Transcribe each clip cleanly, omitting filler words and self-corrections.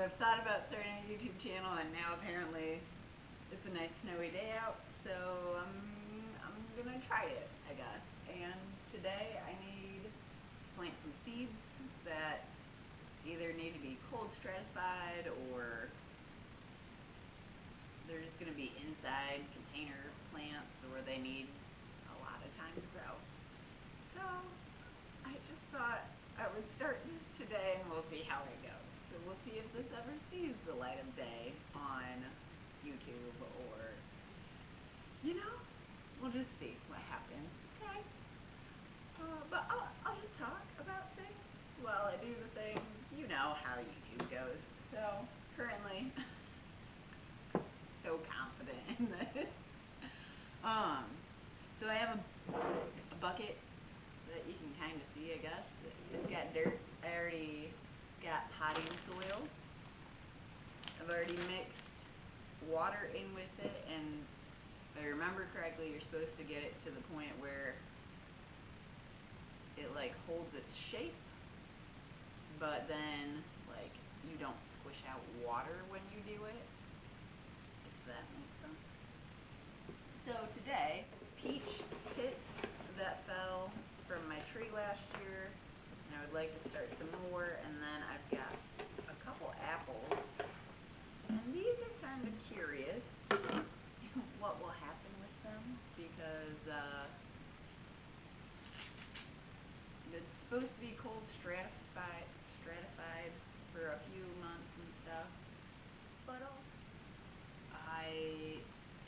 So I've thought about starting a YouTube channel, and now apparently it's a nice snowy day out, so I'm gonna try it, I guess. And today I need to plant some seeds that either need to be cold stratified or they're just gonna be inside container plants, or they need a lot of time to grow. So I just thought I would start this today and we'll see how it goes. So we'll see if this ever sees the light of day on YouTube, or, we'll just see what happens, okay? But I'll just talk about things while I do the things. You know how YouTube goes. So currently, so confident in this. So I have a bucket that you can kind of see, I guess. It's got dirt. It's got potting soil. I've already mixed water in with it, and if I remember correctly, you're supposed to get it to the point where it like holds its shape, but then like you don't squish out water when you do it, if that makes sense. So today, peach pits that fell from my tree last year, and I would like to start some more, and then I've got a couple apples, and these are kind of curious what will happen with them, because it's supposed to be cold stratified for a few months and stuff, but I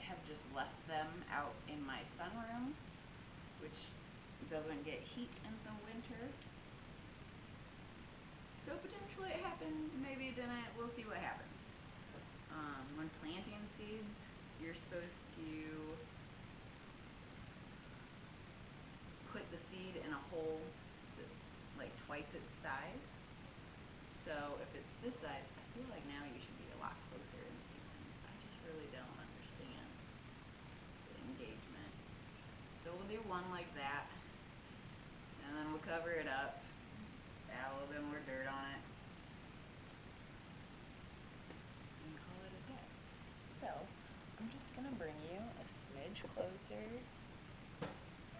have just left them out in my sunroom, which doesn't get heat in the winter. So potentially it happened, maybe it didn't, we'll see what happens. When planting seeds, you're supposed to put the seed in a hole that's like twice its size. So if it's this size, I feel like now you should be a lot closer in seedlings. I just really don't understand the engagement. So we'll do one like that, and then we'll cover it up, add a little bit more dirt on it, and call it a day. So I'm just gonna bring you a smidge closer.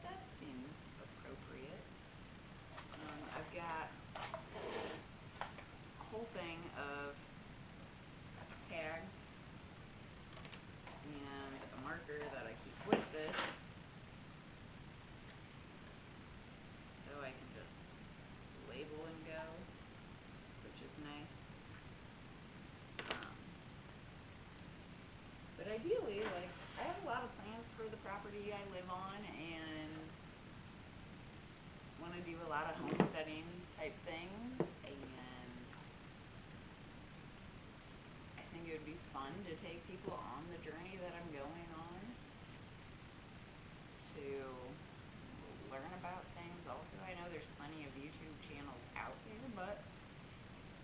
That seems appropriate. I've got a whole thing of tags and a marker that I keep with this, so I can just label and go, which is nice. But ideally, like, I have a lot of plans for the property I live on, and want to do a lot of homesteading type things, and I think it would be fun to take people on the journey that I'm going on, to learn about things. Also, I know there's plenty of YouTube channels out there, but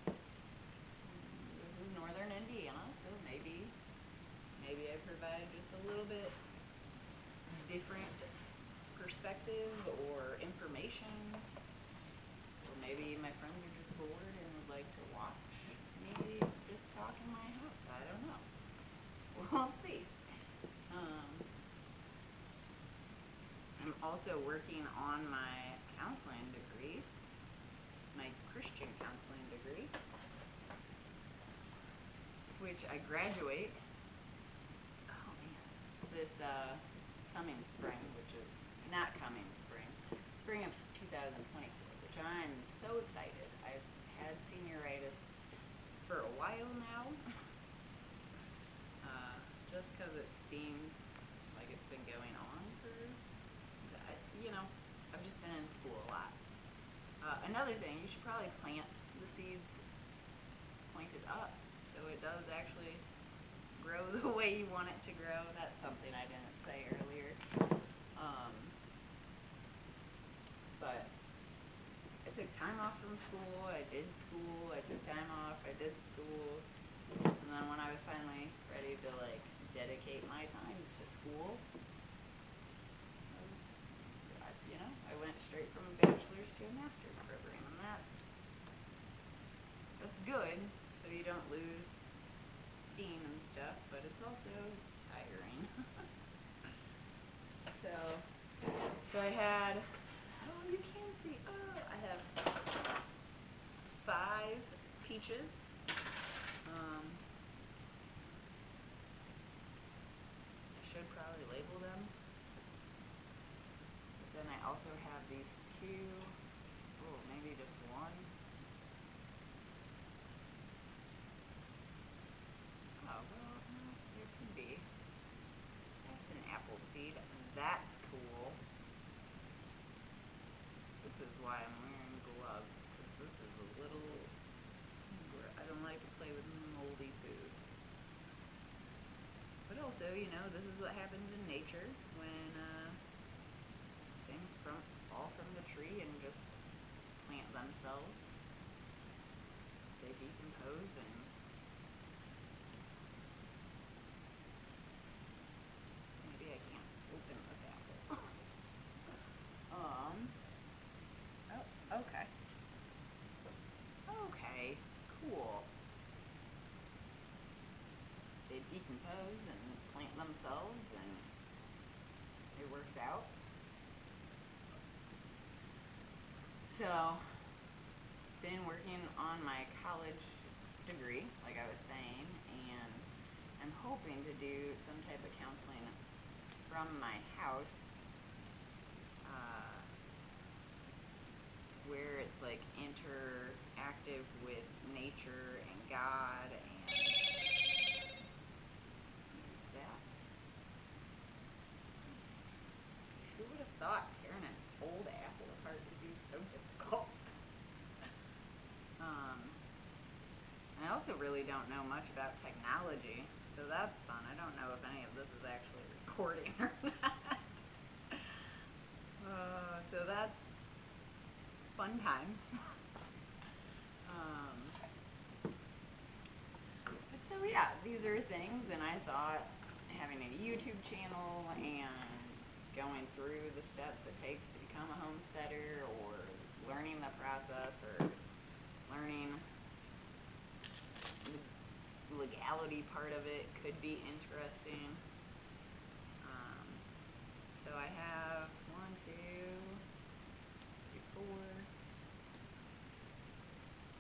this is northern Indiana, so maybe I provide just a little bit different perspective or information, or maybe my friends are just bored and would like to watch me just talk in my house. I don't know. We'll see. I'm also working on my counseling degree, my Christian counseling degree, which I graduate, this coming spring, which is not coming spring of 2024, which I'm so excited. I've had senioritis for a while now, just because it seems like it's been going on for, I've just been in school a lot. Another thing, you should probably plant the seeds pointed up, so it does actually grow the way you want it to grow. That's something I didn't say earlier. But I took time off from school, I did school, I took time off, I did school, and then when I was finally ready to like dedicate my time to school, I went straight from a bachelor's to a master's program, and that's good. So so you don't lose steam and stuff, but it's also tiring. So I had, oh, you can see, oh, I have 5 peaches. I should probably label them. But then I also have these 2, oh, maybe just 1. Oh, well, no, there can be. That's an apple seed. That's cool. This is why I'm wearing gloves, because this is a little, I don't like to play with moldy food. But also, you know, this is what happens in nature when things fall from the tree and just plant themselves. They decompose and maybe I can't open this apple. Oh, okay. Okay, cool. They decompose and plant themselves and it works out. So, been working on my college degree, like I was saying, and I'm hoping to do some type of counseling from my house, where it's like interactive with nature and God and excuse that. Who would have thought tearing an old apple apart would be so difficult? I also really don't know much about technology, so that's fun. I don't know if any of this is actually recording or not. So that's fun times. But so yeah, these are things, and I thought having a YouTube channel and going through the steps it takes to become a homesteader, or learning the process, or learning the legality part of it could be interesting. So I have 1, 2, 3, 4,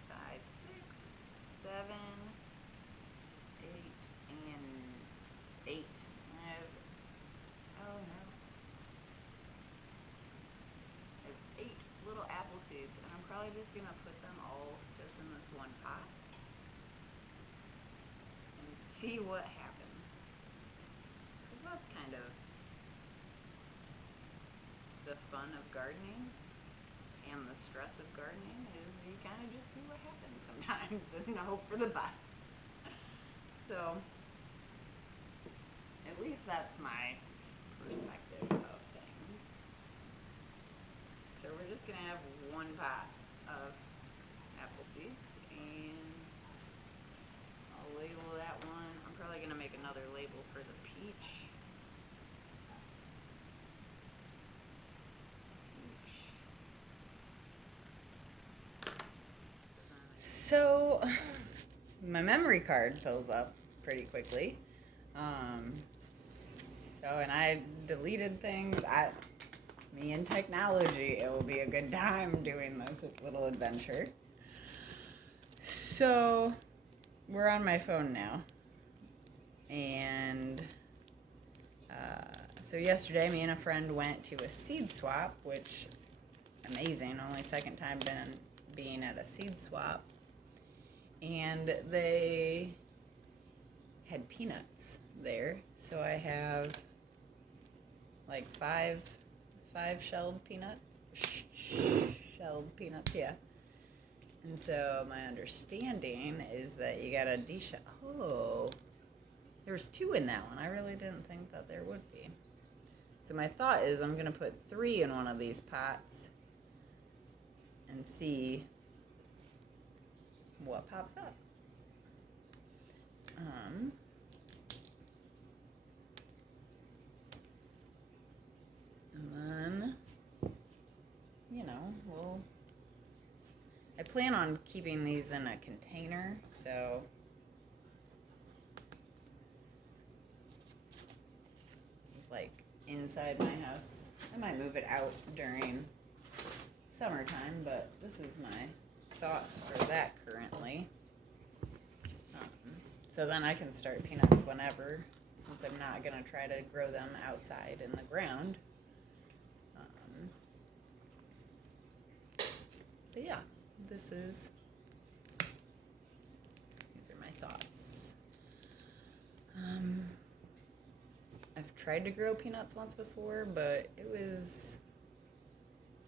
5, 6, 7, 8, and 8. I have, oh no, I have 8 little apple seeds, and I'm probably just gonna put them all just in this one pot and see what happens. Because that's kind of the fun of gardening and the stress of gardening, is you kind of just see what happens sometimes and hope for the best. So at least that's my perspective of things. So we're just gonna have one pot of apple seeds, and I'll label that one. I'm probably gonna make another label for the peach. So my memory card fills up pretty quickly. And I deleted things. Me and technology, it will be a good time doing this little adventure. So we're on my phone now. And so yesterday, me and a friend went to a seed swap, which, amazing, only second time being at a seed swap. And they had peanuts there. So I have like five shelled peanuts. Shelled peanuts, yeah. And so my understanding is that you gotta deshell. Oh, there's 2 in that one. I really didn't think that there would be. So my thought is I'm gonna put 3 in one of these pots and see what pops up. And then, we'll I plan on keeping these in a container, so like inside my house. I might move it out during summertime, but this is my thoughts for that currently. So then I can start peanuts whenever, since I'm not going to try to grow them outside in the ground. But yeah, these are my thoughts. I've tried to grow peanuts once before, but it was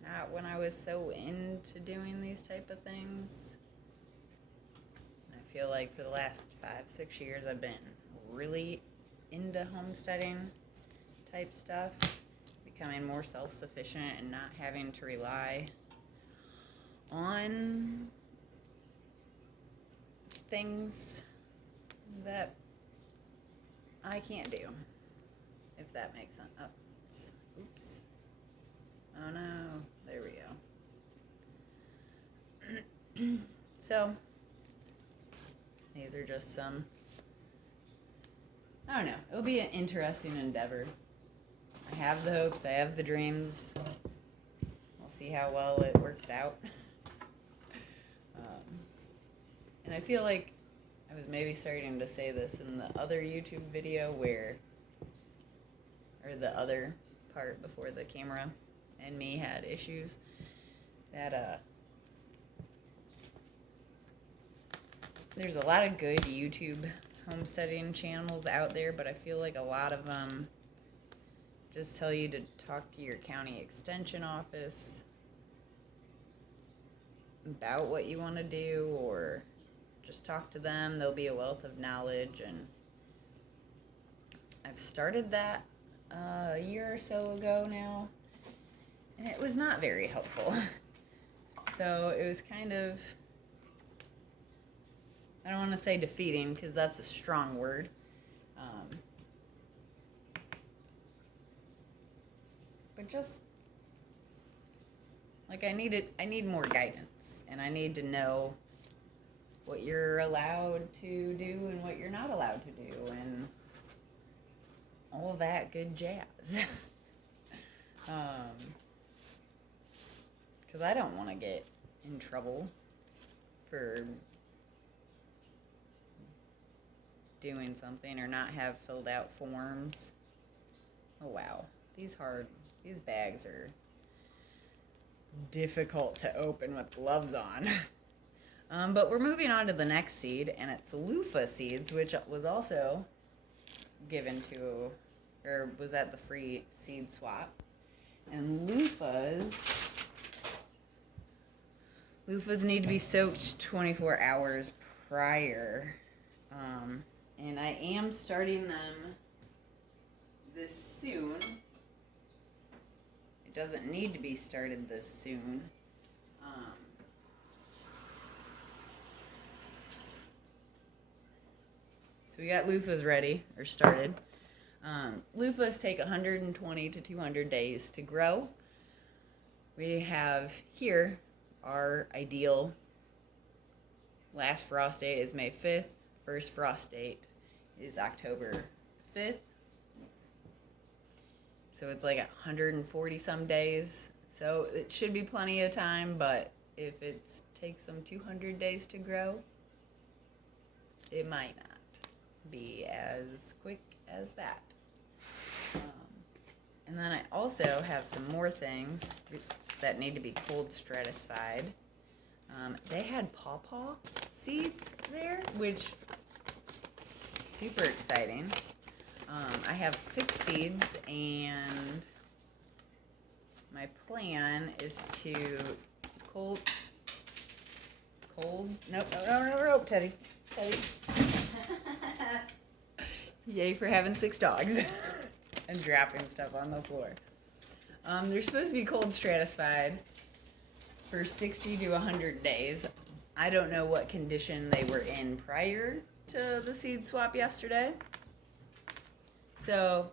not when I was so into doing these type of things. And I feel like for the last 5-6 years I've been really into homesteading type stuff, becoming more self-sufficient and not having to rely on things that I can't do, if that makes sense. Oh, oops. Oh no, there we go. So, these are just some, I don't know, it'll be an interesting endeavor. I have the hopes, I have the dreams. We'll see how well it works out. And I feel like I was maybe starting to say this in the other YouTube video or the other part before the camera and me had issues, that there's a lot of good YouTube homesteading channels out there, but I feel like a lot of them just tell you to talk to your county extension office about what you want to do, or just talk to them. They'll be a wealth of knowledge, and I've started that a year or so ago now, and it was not very helpful. So it was kind of, I don't want to say defeating, because that's a strong word. But just, like, I need more guidance, and I need to know what you're allowed to do and what you're not allowed to do, and all that good jazz. Because I don't want to get in trouble for doing something or not have filled out forms. Oh wow, these bags are difficult to open with gloves on. But we're moving on to the next seed, and it's loofah seeds, which was also given to, or was at the free seed swap. And loofahs need to be soaked 24 hours prior. And I am starting them this soon. It doesn't need to be started this soon. So we got loofahs ready, or started. Loofahs take 120 to 200 days to grow. We have here our ideal last frost date is May 5th. First frost date is October 5th. So it's like 140 some days. So it should be plenty of time, but if it takes them 200 days to grow, it might not be as quick as that. And then I also have some more things that need to be cold stratified. They had pawpaw seeds there, which super exciting. I have 6 seeds, and my plan is to nope, Teddy. Yay for having 6 dogs and dropping stuff on the floor. They're supposed to be cold stratified for 60 to 100 days. I don't know what condition they were in prior to the seed swap yesterday. So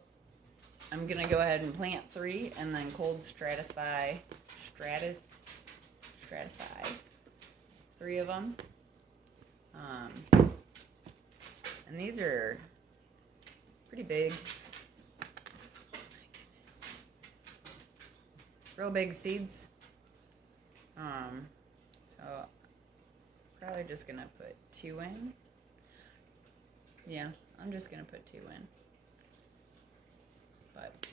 I'm going to go ahead and plant 3 and then cold stratify 3 of them. And these are pretty big. Real big seeds. So probably just gonna put 2 in. Yeah, I'm just gonna put 2 in. But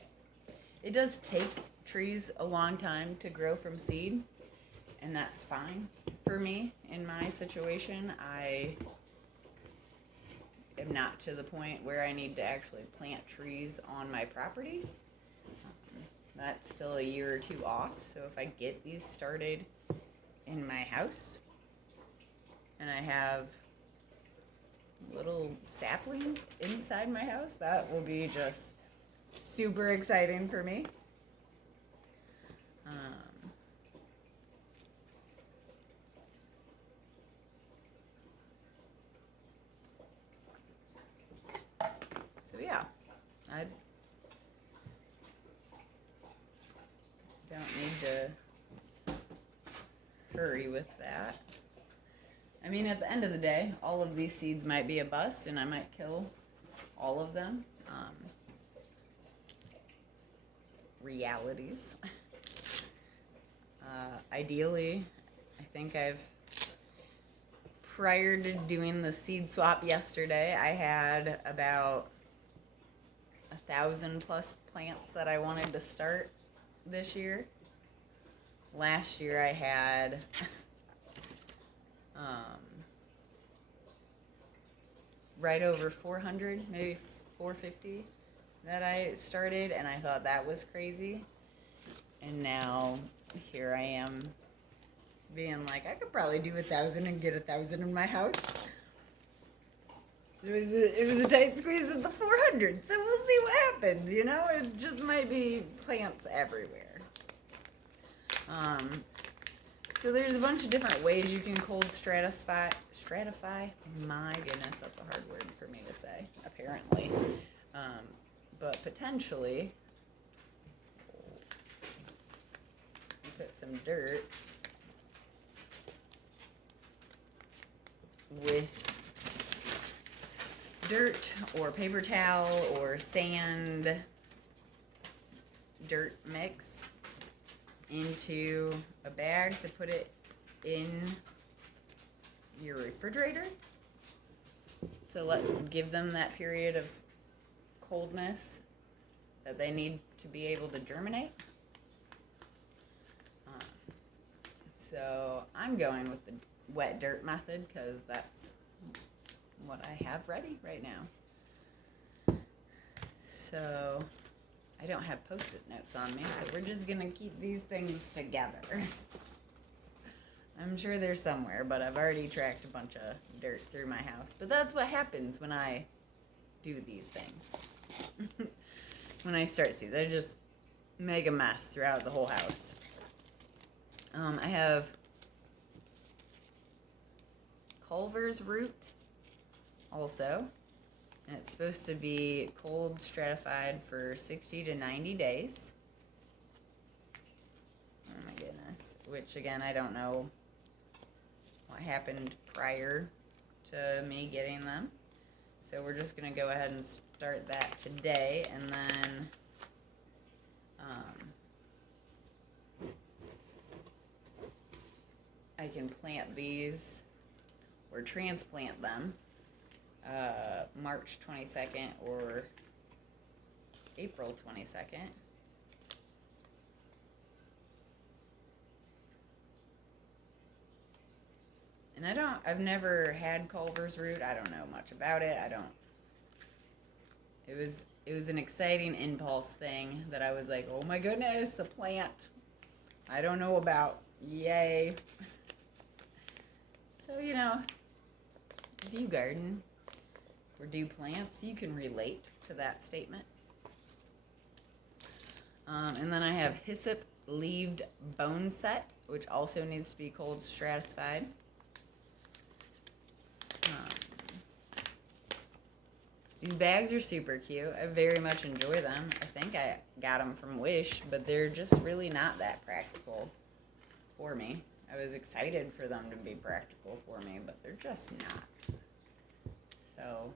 it does take trees a long time to grow from seed, and that's fine for me in my situation. I am not to the point where I need to actually plant trees on my property. That's still a year or 2 off, so if I get these started in my house and I have little saplings inside my house, that will be just super exciting for me. So yeah, I don't need to hurry with that. I mean, at the end of the day, all of these seeds might be a bust, and I might kill all of them. Realities. Ideally, I think prior to doing the seed swap yesterday, I had about 1,000 plus plants that I wanted to start this year. Last year I had right over 400, maybe 450 that I started, and I thought that was crazy. And now here I am being like, I could probably do 1,000 and get 1,000 in my house. It was a tight squeeze with the 400, so we'll see what happens, you know? It just might be plants everywhere. So there's a bunch of different ways you can cold stratify. My goodness, that's a hard word for me to say, apparently. But potentially, put some dirt with dirt or paper towel or sand dirt mix into a bag to put it in your refrigerator to give them that period of coldness that they need to be able to germinate. So I'm going with the wet dirt method because that's what I have ready right now. So I don't have Post-it notes on me, so we're just gonna keep these things together. I'm sure they're somewhere, but I've already tracked a bunch of dirt through my house. But that's what happens when I do these things. When I start seeds, I just make a mess throughout the whole house. I have Culver's root also, and it's supposed to be cold stratified for 60 to 90 days. Oh my goodness. Which, again, I don't know what happened prior to me getting them. So we're just going to go ahead and start that today, and then I can plant these or transplant them March 22nd or April 22nd. And I've never had Culver's root. I don't know much about it. It was an exciting impulse thing that I was like, oh my goodness, a plant I don't know about. Yay. So, you know, if you garden or do plants, you can relate to that statement. And then I have hyssop leaved bone set, which also needs to be cold stratified. These bags are super cute. I very much enjoy them. I think I got them from Wish, but they're just really not that practical for me. I was excited for them to be practical for me, but they're just not. So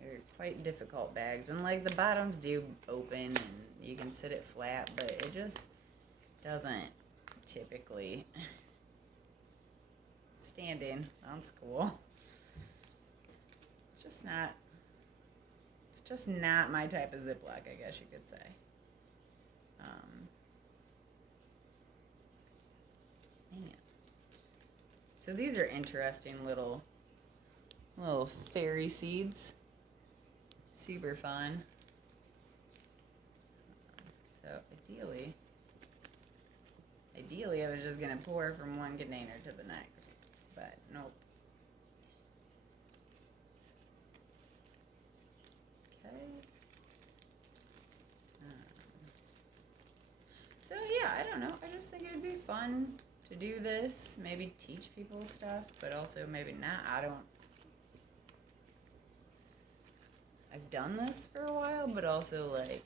they're quite difficult bags. And like the bottoms do open and you can sit it flat, but it just doesn't typically. Standing, that's cool. It's just not my type of Ziploc, I guess you could say. Man. So these are interesting little fairy seeds. Super fun. So ideally I was just gonna pour from one container to the next, but nope. Okay. So yeah, I don't know. I just think it would be fun to do this. Maybe teach people stuff, but also maybe not. I've done this for a while, but also like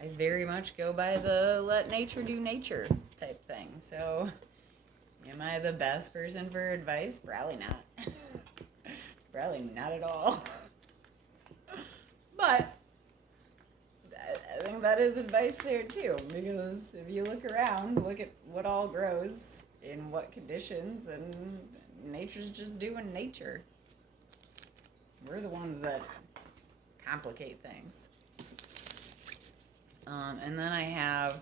I very much go by the let nature do nature type thing. So am I the best person for advice? Probably not. Probably not at all. But I think that is advice there too, because if you look around, look at what all grows in what conditions, and nature's just doing nature. We're the ones that complicate things. And then I have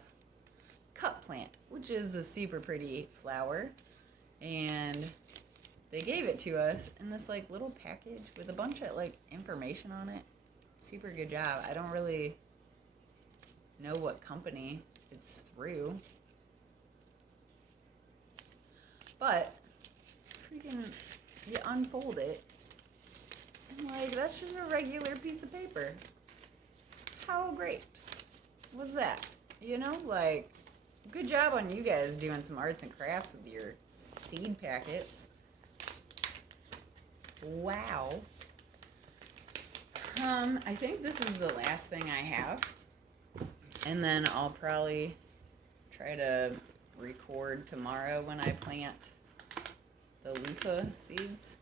cup plant, which is a super pretty flower, and they gave it to us in this like little package with a bunch of like information on it. Super good job. I don't really know what company it's through, but freaking you unfold it and like that's just a regular piece of paper. How great was that? You know, like, good job on you guys doing some arts and crafts with your seed packets. Wow. I think this is the last thing I have. And then I'll probably try to record tomorrow when I plant the loofah seeds.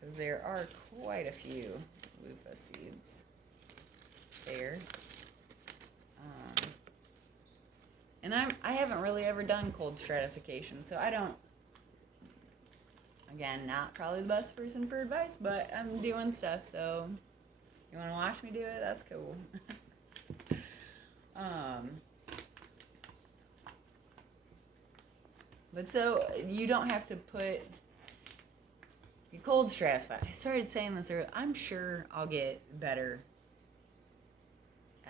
Because there are quite a few loofah seeds there. And I haven't really ever done cold stratification, so I don't, again, not probably the best person for advice, but I'm doing stuff, so you want to watch me do it? That's cool. But so you don't have to put you cold stratify. I started saying this earlier. I'm sure I'll get better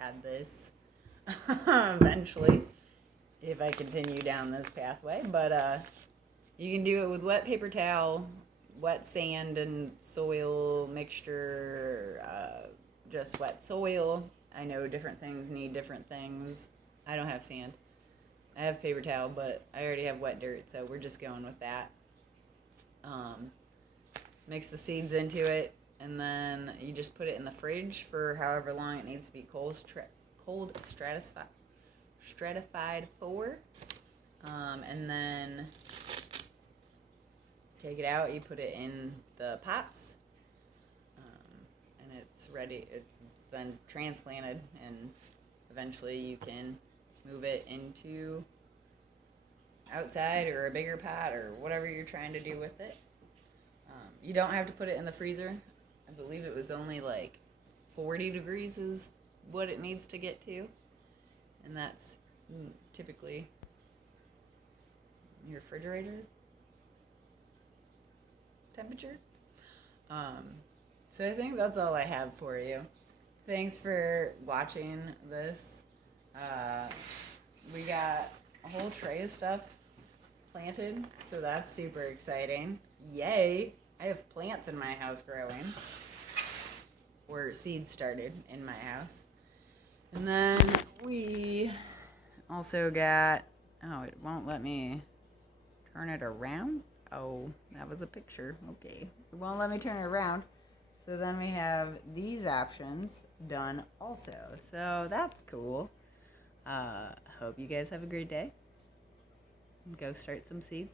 at this eventually if I continue down this pathway. But you can do it with wet paper towel, wet sand and soil mixture, just wet soil. I know different things need different things. I don't have sand. I have paper towel, but I already have wet dirt, so we're just going with that. Mix the seeds into it, and then you just put it in the fridge for however long it needs to be cold stratified for. And then take it out, you put it in the pots, and it's ready. It's then transplanted, and eventually you can move it into outside or a bigger pot or whatever you're trying to do with it. You don't have to put it in the freezer. I believe it was only like 40 degrees is what it needs to get to, and that's typically your refrigerator temperature. So I think that's all I have for you. Thanks for watching this. We got a whole tray of stuff planted, so that's super exciting. Yay! I have plants in my house growing, or seeds started in my house. And then we also got, oh, it won't let me turn it around. Oh, that was a picture. Okay. It won't let me turn it around. So then we have these options done also. So that's cool. Hope you guys have a great day. Go start some seeds.